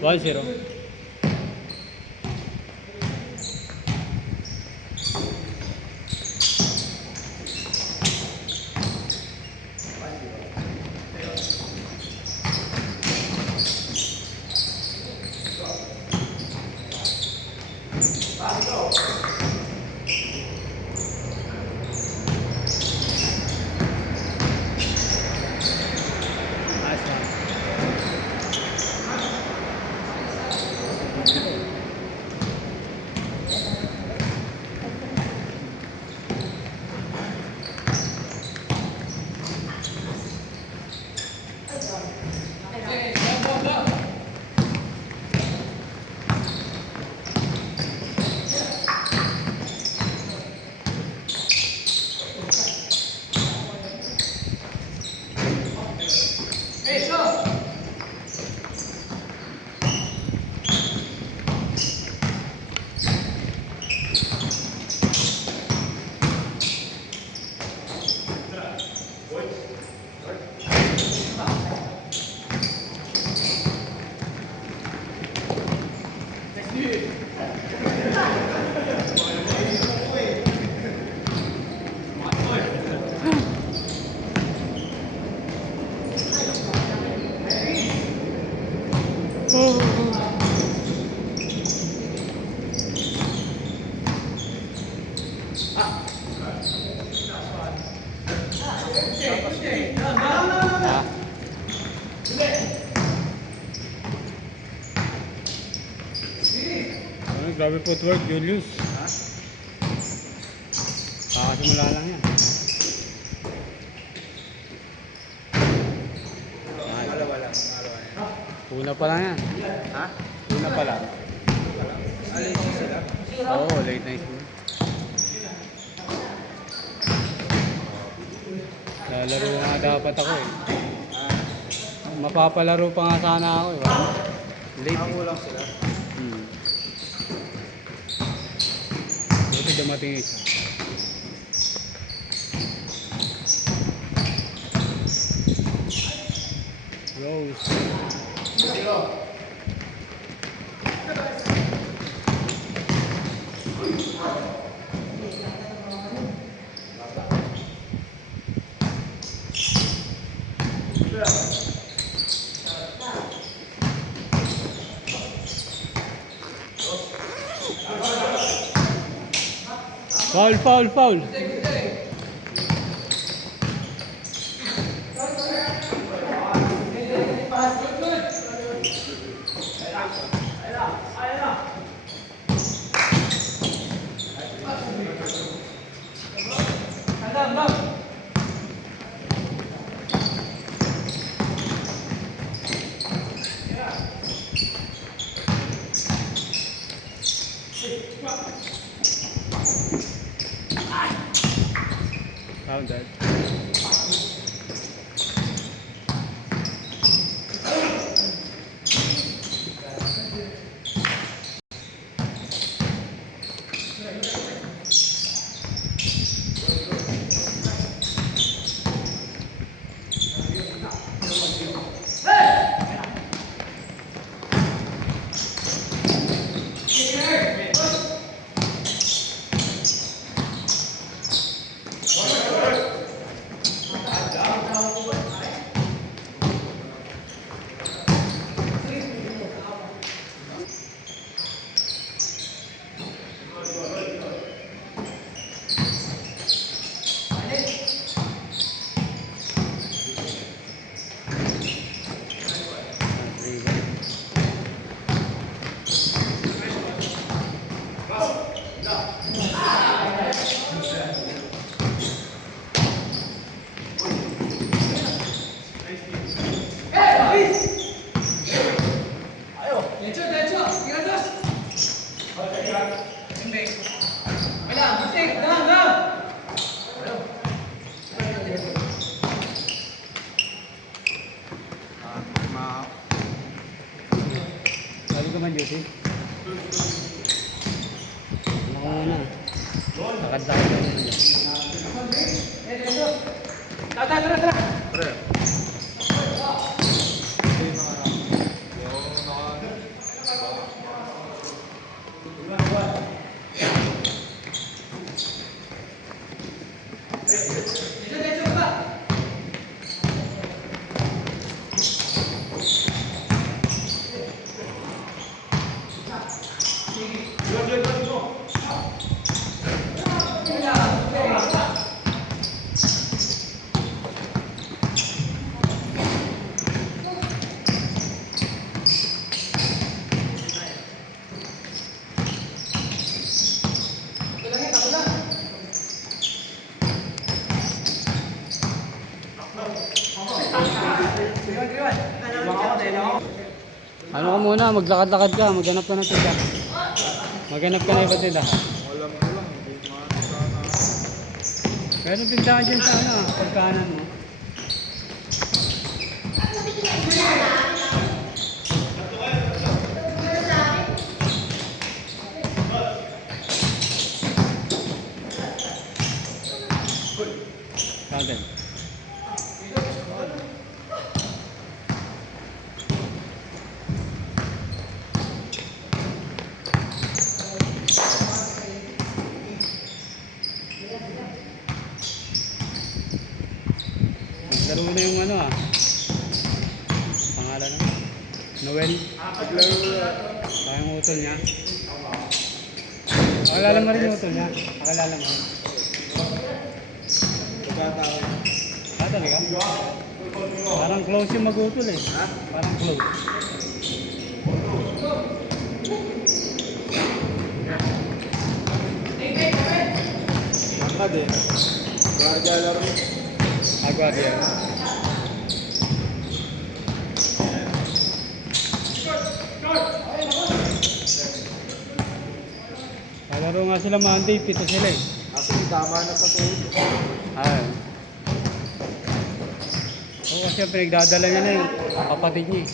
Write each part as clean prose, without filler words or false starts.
1-0. Grabe footwork, Julius. Kakasimula lang yan. Una pa lang yan. Ha? Una pa lang. Late sila? Oo, late night. Lalaro nga dapat ako eh. Mapapalaro pa nga sana ako eh. Late eh. Lang sila. Buti dumating isa. Rose. Foul, foul, foul. Found that. Lagi ka man duty? Ako muna. Lakad-lakad na muna. Pre. Ano ka muna, maglakad-lakad ka, maghanap ka ng tinda. Maghanap ka na iba tinda. Alam ko lang, hindi maano sana. Pero tindahan dyan sa ano, pagkanan mo. Kagad. Naglaro na yung ano ah. Pangalan na. Noel. Naglaro na. Yung utol niya. Pakalala mo rin yung utol niya. Pakalala mo. Pagkatao. Ah, talaga? Parang close yung mag-utol eh. Ha? Parang close. Angkad eh. Guardia laro. Agwardiya. Kalaro nga sila Monday, 7 sila eh. Kasi tama na sa tuhod. Ah. Oo, kasi yung pinagdadala niya na yung kapatid niya eh.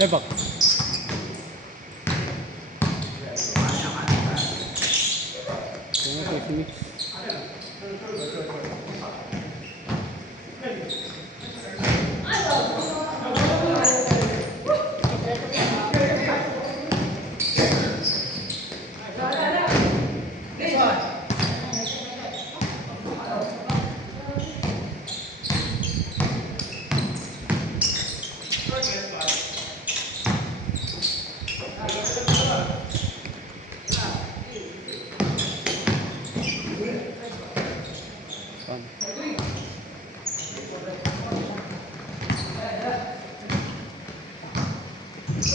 Tebak. Tunggu sini.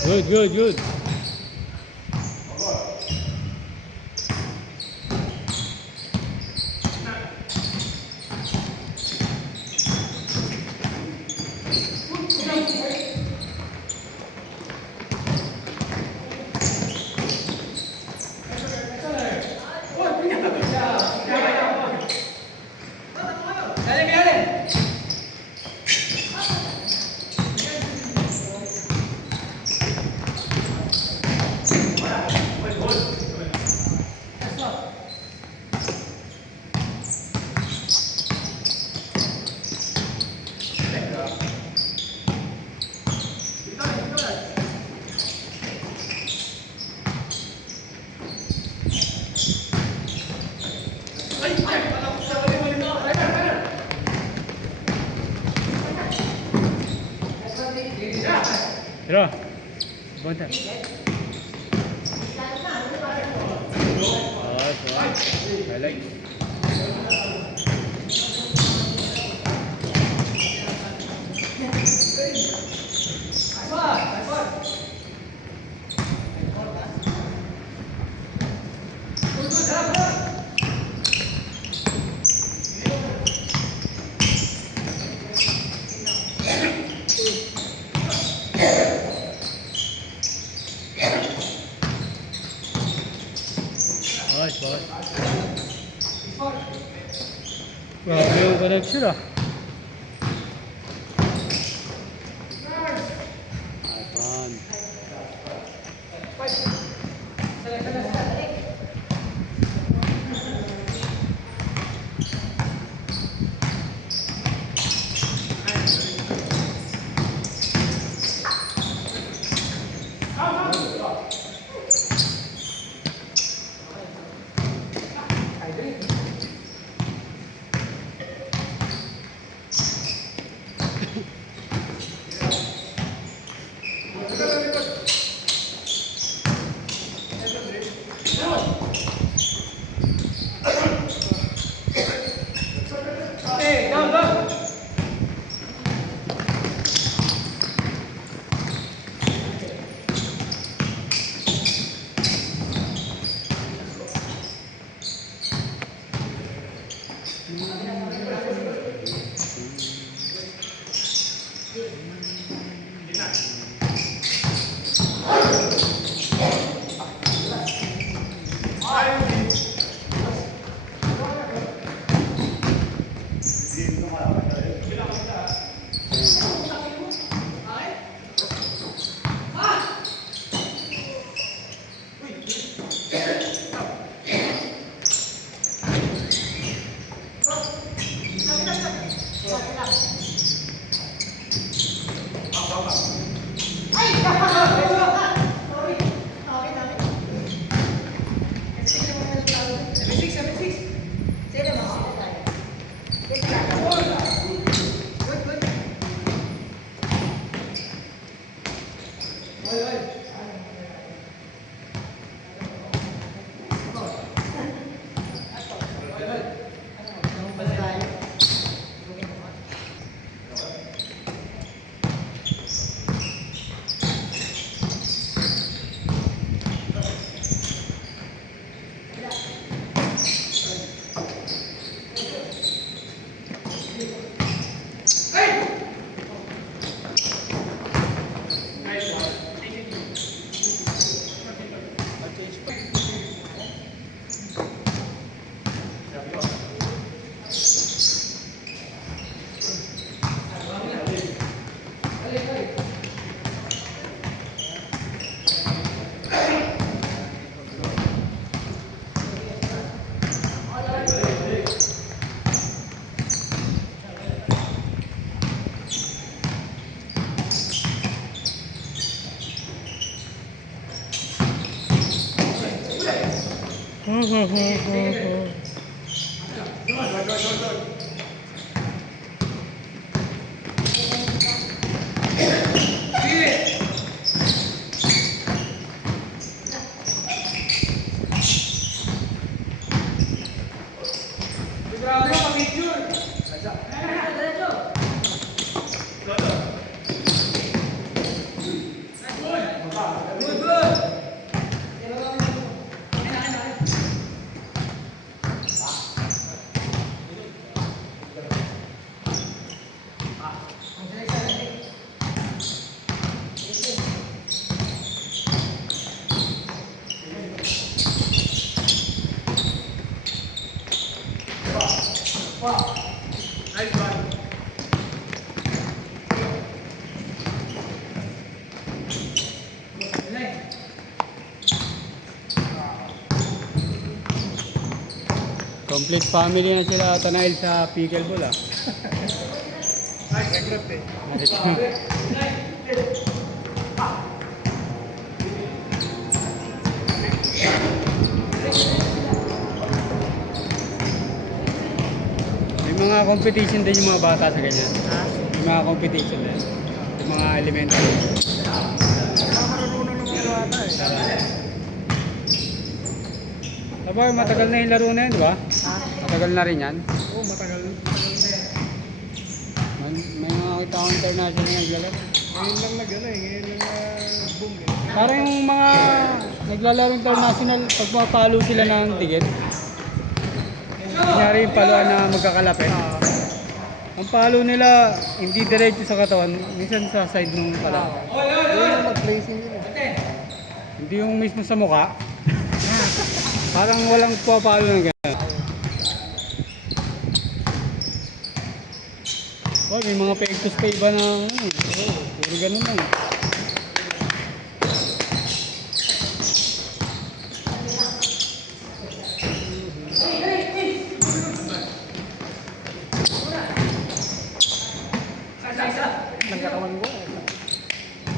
Good, good, good. Tira. Banta. I like. Nice, boy. Grabe yung connection ah. Complete family na sila Tanail sa pickleball ah. Ay, recruit eh. May mga competition din yung mga bata sa ganyan. May mga competition din. Yung mga elementary. Marunong naman yung bata eh. Aba, matagal na yung laro na yun, di ba? Matagal na rin yan. Oo, matagal na yan. May mga kita akong international na naglalaro. Ngayon lang nag-ano eh, ngayon lang boom eh. Parang yung mga naglalaro international, pag mapalo sila ng ticket, kunyari yung paluan na magkakalapit. Ang palo nila, hindi diretso sa katawan, minsan sa side nung pala. Ngayon lang mag-placing yun eh. Hindi yung mismo sa mukha. Parang walang pumapalo na gano'n. Oh, may mga pektos pa iba na puro ganun lang. Nagkatawan ko eh.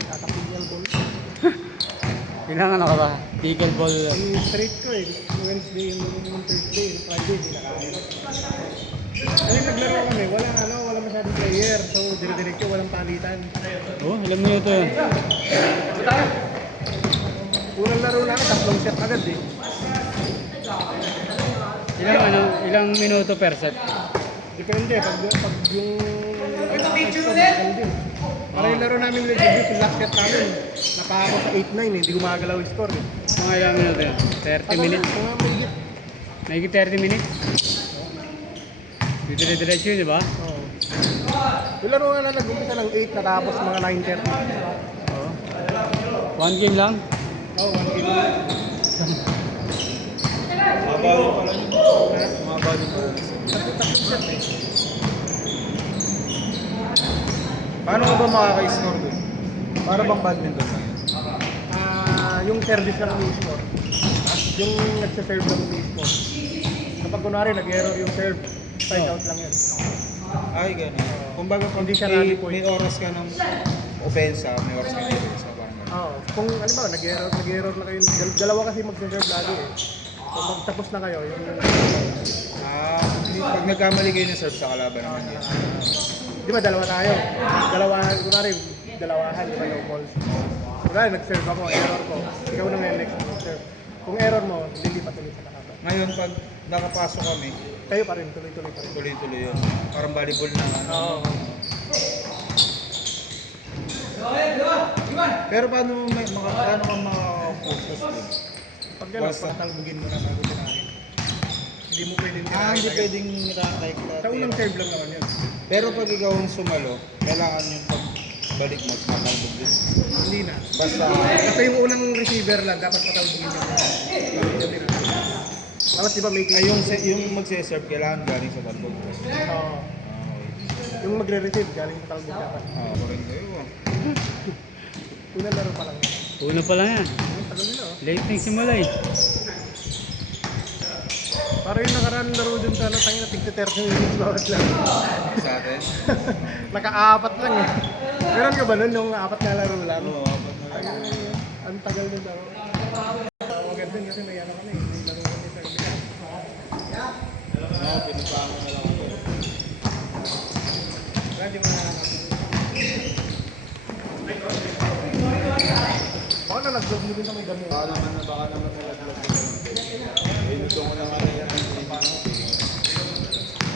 Tatapigyan ball. Ilang ano ka ba? Pickleball. Yung straight ko eh. Wednesday, yung Thursday, yung Friday, pinakain. Kasi naglaro kami, wala masyadong player. So, dire-diretso, walang palitan. Oh, ilang minuto yun? Unang laro namin, 3 set agad eh. Ilang minuto per set? Depende, pag yung... Ito, picture ulit! Para yung laro namin with yung last set namin, nakaabot sa 8-9 eh, hindi gumagalaw yung score eh. Mga ilang minuto yun? 30 minutes? Mga mahigit. Mahigit 30 minutes? Dire-diretso yun, di ba? Oo. Yung laro nga na nag-umpisa ng 8, natapos mga 9:30. Oo. One game lang? Oo, 1 game lang. Mababa pala yun. Mababa din pala. Tatlong set eh. Paano ka ba makaka-score doon? Para bang badminton lang yun? Yung service lang yung score. Yung nagsa-serve lang yung score. Kapag kunwari nag-error yung serve, strike out lang yun. Ay, gano'n. Kumbaga pag Hindi siya may, rally point. may oras ka ng opensa, may oras ka ng defensa. Parang gano'n. Oo. Kung ano ba, nag-error na kayo. Dalawa kasi magsa-serve lagi eh. Kung magtapos na kayo, yung... Pag nagkamali kayo ng serve sa kalaban naman yun. Di ba, dalawa tayo. Kunwari, dalawahan, di ba, no balls. Kunwari, nag-serve ako, error ko. Ikaw na ngayon next mag-serve. Kung error mo, lilipat ulit sa kakaban. Ngayon, pag nakapasok kami, Kayo pa rin, tuloy-tuloy pa rin. tuloy-tuloy yun. Parang volleyball na. Oo. Pero paano ka maka-focus din? Pag gano'n, Basta. pagtalbugin mo na bago tirahin. Hindi mo pwedeng tirahin. Hindi agad. pwedeng naka-like Sa unang serve lang naman yun. Pero pag ikaw ang sumalo, kailangan yung pagbalik mo, makalbog din. Hindi na. Basta, Basta yung unang receiver lang, dapat patalbugin nyo. Tapos di ba may ay yung magse-serve, kailangan galing sa talbog. Oo. Yung magre-receive, galing sa talbog dapat. Parang kayo. Unang laro pa lang. Una pa lang yan. Ang tagal nila oh. Late na yung simula eh. Para yung nakaraan laro dun sa ano, tangin na tigti 30 minutes bawat lang. Sa atin? Naka-apat lang eh. Meron ka ba nun yung apat na laro lang? Oo, apat na lang. Ang tagal ng laro. Maganda kasi may ano kami. May laro kami sa ibig. Oo, pinapangan na lang ako. Kaya di mo na baka nalaglag mo din na may damo. Baka naman nalaglag ko lang. Inuto ko na nga na yan.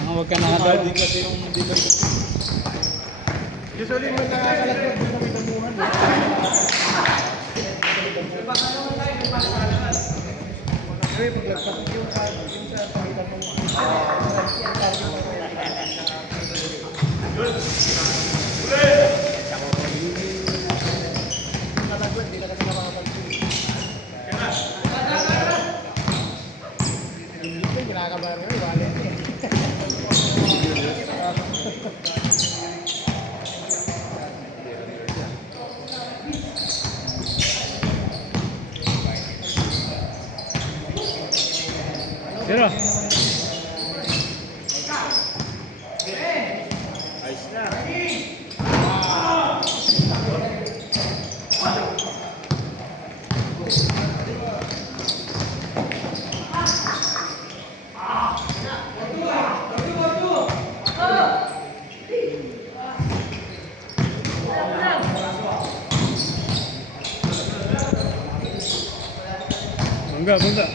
Huwag ka nakatawa. Hindi kasi yung dito. Usually mo nakakalaglag din na may damuhan. Pero yung paglagpas yung sa pagitan mo. Nalaglag, di na kasi nakakapag-swing. Kinakabahan nga, wala. Pero, Ayos na. bangga, bangga.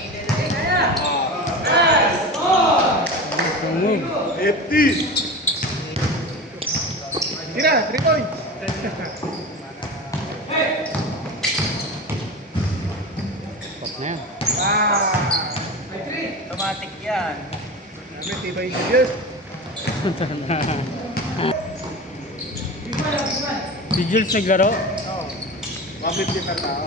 Move. Tira, 3 points. Pop na yan. Automatic yan. Sabi, tibay na yun. Si Jules naglaro? Oo. 150 per tao.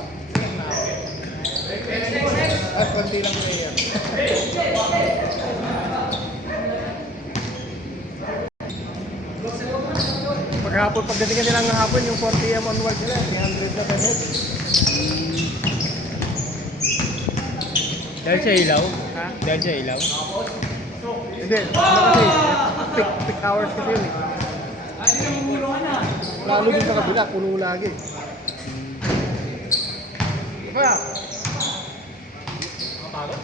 At konti lang player. Paghapon, pagdating ka nilang hapon, yung 4 PM onward nila, 300 na per head. Dahil sa ilaw? Ha? Dahil sa ilaw? Hindi, ano kasi, peak hours kasi yun eh. Lalo din sa kabila, puno lagi. Diba? Mapagod?